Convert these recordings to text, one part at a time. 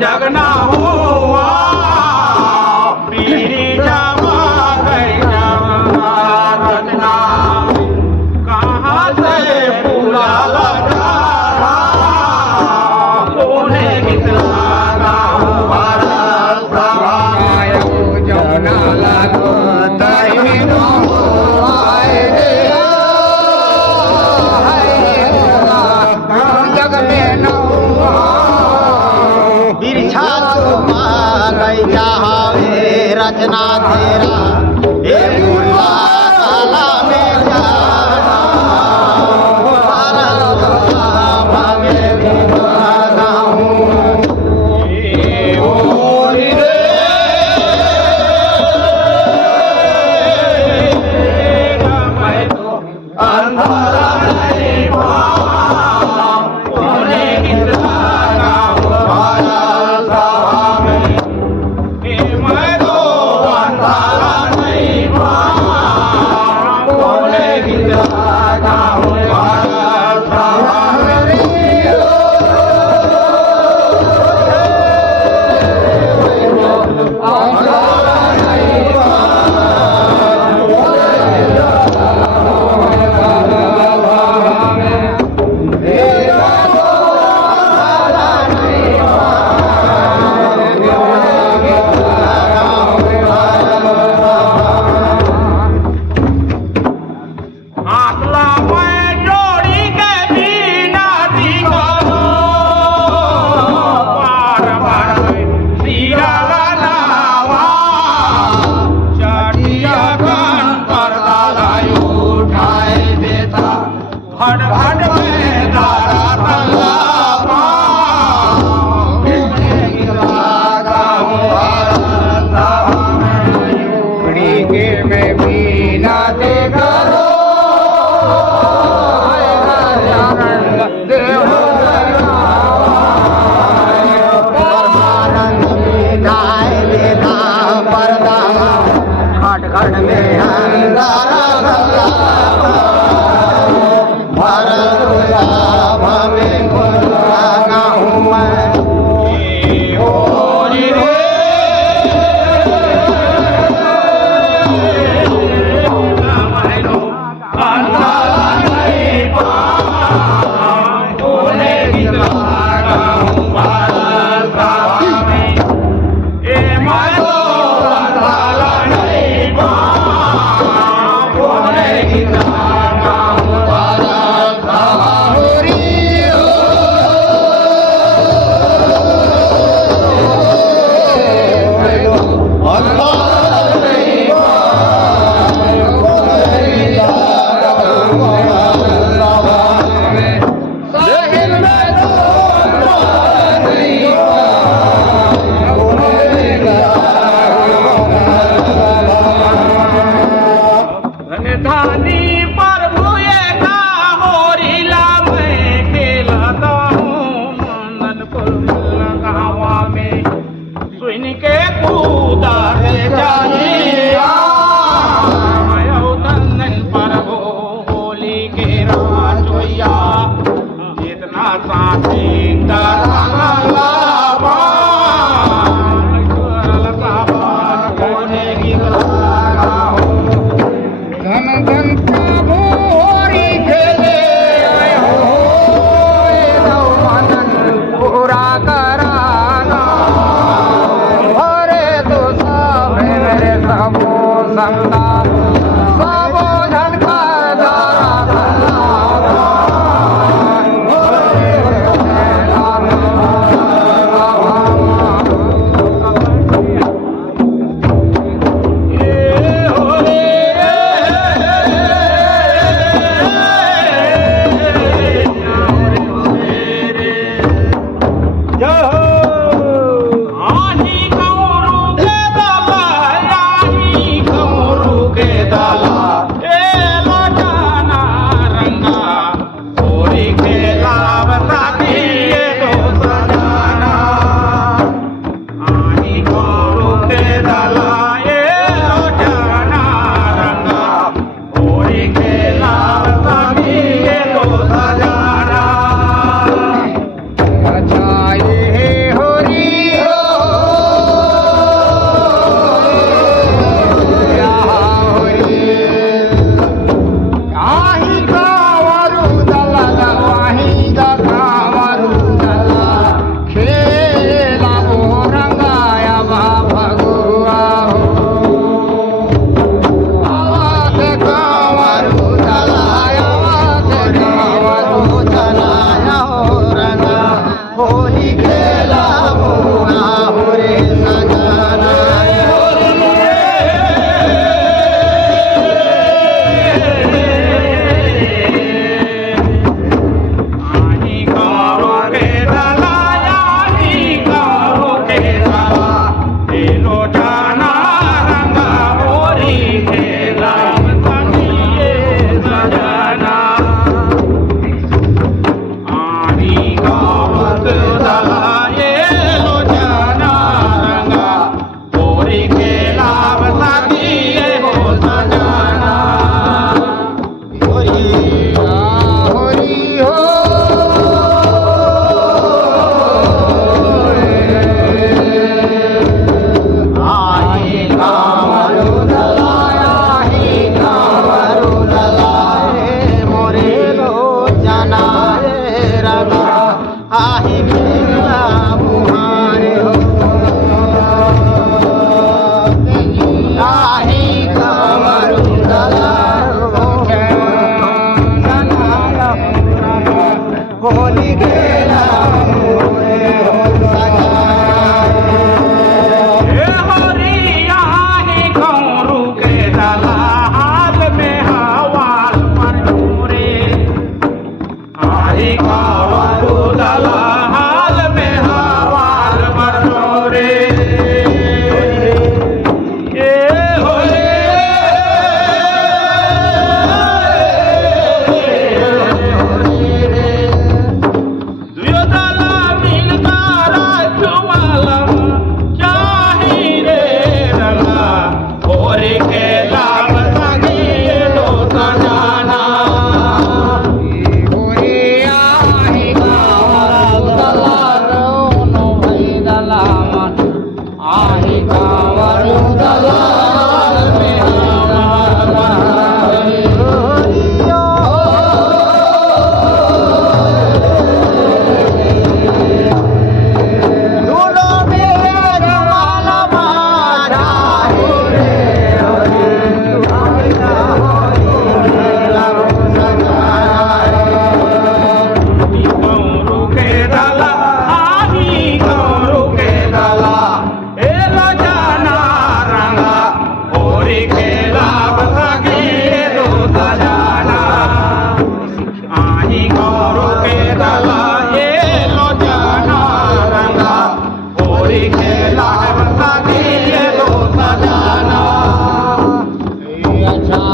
जगना हुआ पीरी जमा ना तेरा हे मुल्ला साला मेरा धन धन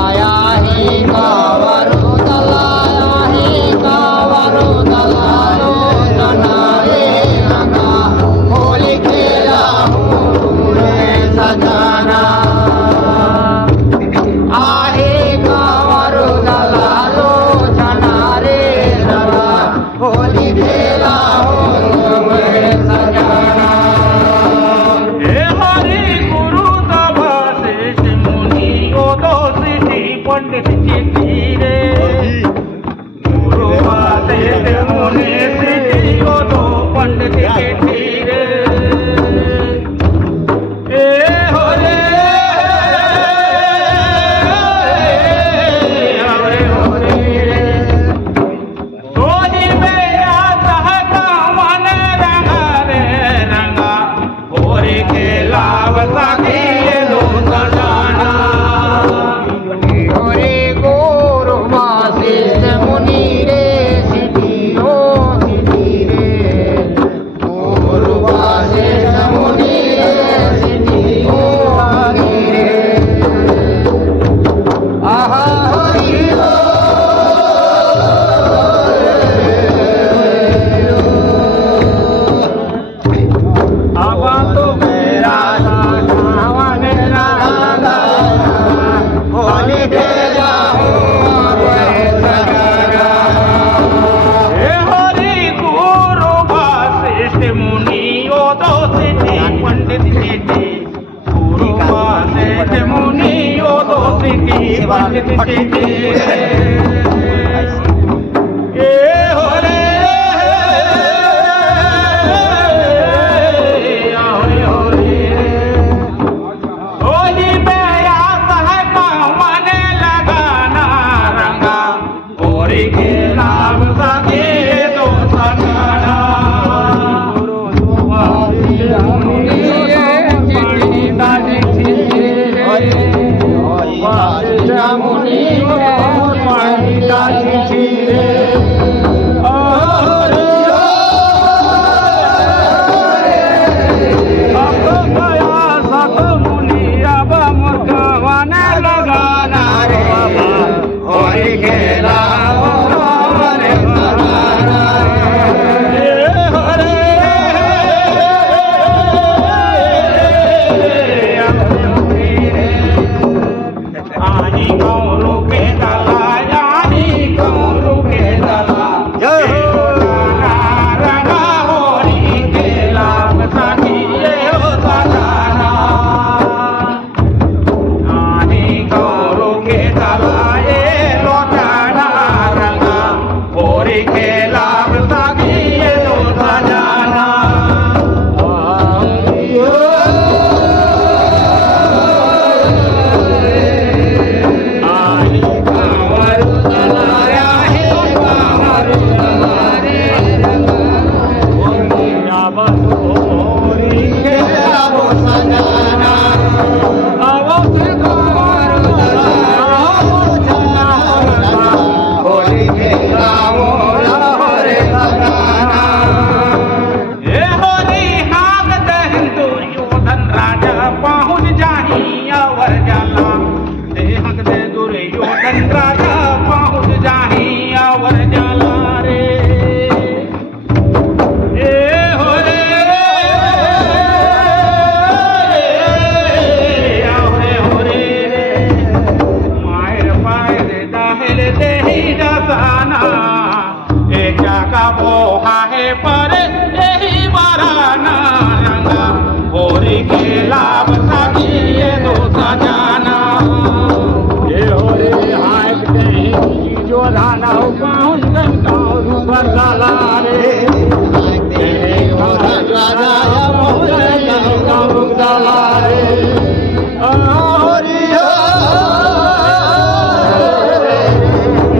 आहे गावारो दला आहे गावारो दला लोचना रे रंगा होली खेला हो रे सजना आहे गावारो दला लोचना रे रंगा होली खेला हो रे सजना हे हरी गुरु तपस्वी मुनी ओदो सिद्धि पंडित चित्तीरे गुरु वासिष्ठ मुनि सिद्धि ओदो पंडित चित्तीरे ए होरे हरे होरे सोनी मेरा सहका मन रंगा रे रंगा होरी के लाभ सखी लो सजाना रे गुरु वासिष्ठ मुनि रे सिद्धि हो सिद्धि रे गुरु वासिष्ठ मुनि रे सिद्धि हो रे आहा हरि हो अब तो मेरा सावन रंगा होली खेला हो रे सजना हे हरि गुरु वासिष्ठ मुनि ओदो सिद्धि पंडित सिद्धि गुरु वासिष्ठ मुनि ओदो सिद्धि पंडित सिद्धि ए होरे हरे होरे होली में आता है मन लगाना रंगा होरी के नाम सगे दो सजना गुरु लगाना रे होली खेला हो रे सजना आनी गौरू के दला आनी गौरू के दला रंगा होली के लाभ सखी हो सजाना आनी गौरू के दला लोटाना रंगा होली के लाभ सखी हो सजाना आनी गौरू दला है गौरू दला रे अब होली खेला हो सजना होली खेला हो रे सजना पहुँच जाही अवर जाला देहक दे दुर्योधन राजा पहुँच जाही अवर जाला रे ए हो रे हो रे मायर पायर दाहिल देही दसाना एका का बोहा है पर यही बराना रंगा होरी के लाभ सखी दो सजाना ये होरी हाय कहीं जो धाना हो पहुँच गई गाँव पर डाला रे गाँव डाला रे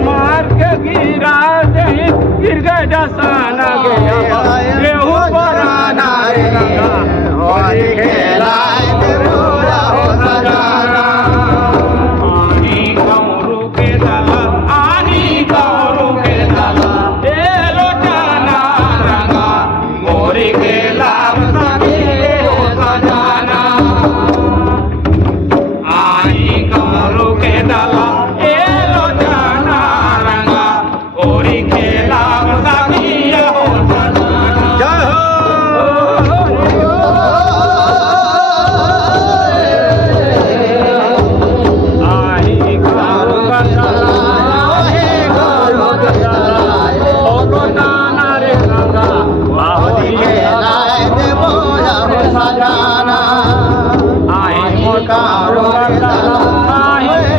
मार के गिरा दे गिर गए दसाना गया गेहूं बराना रे रंगा होली खेला हो सजना आनी गौरू के दला आनी गौरू के दला ए लोटाना मारो रे चला,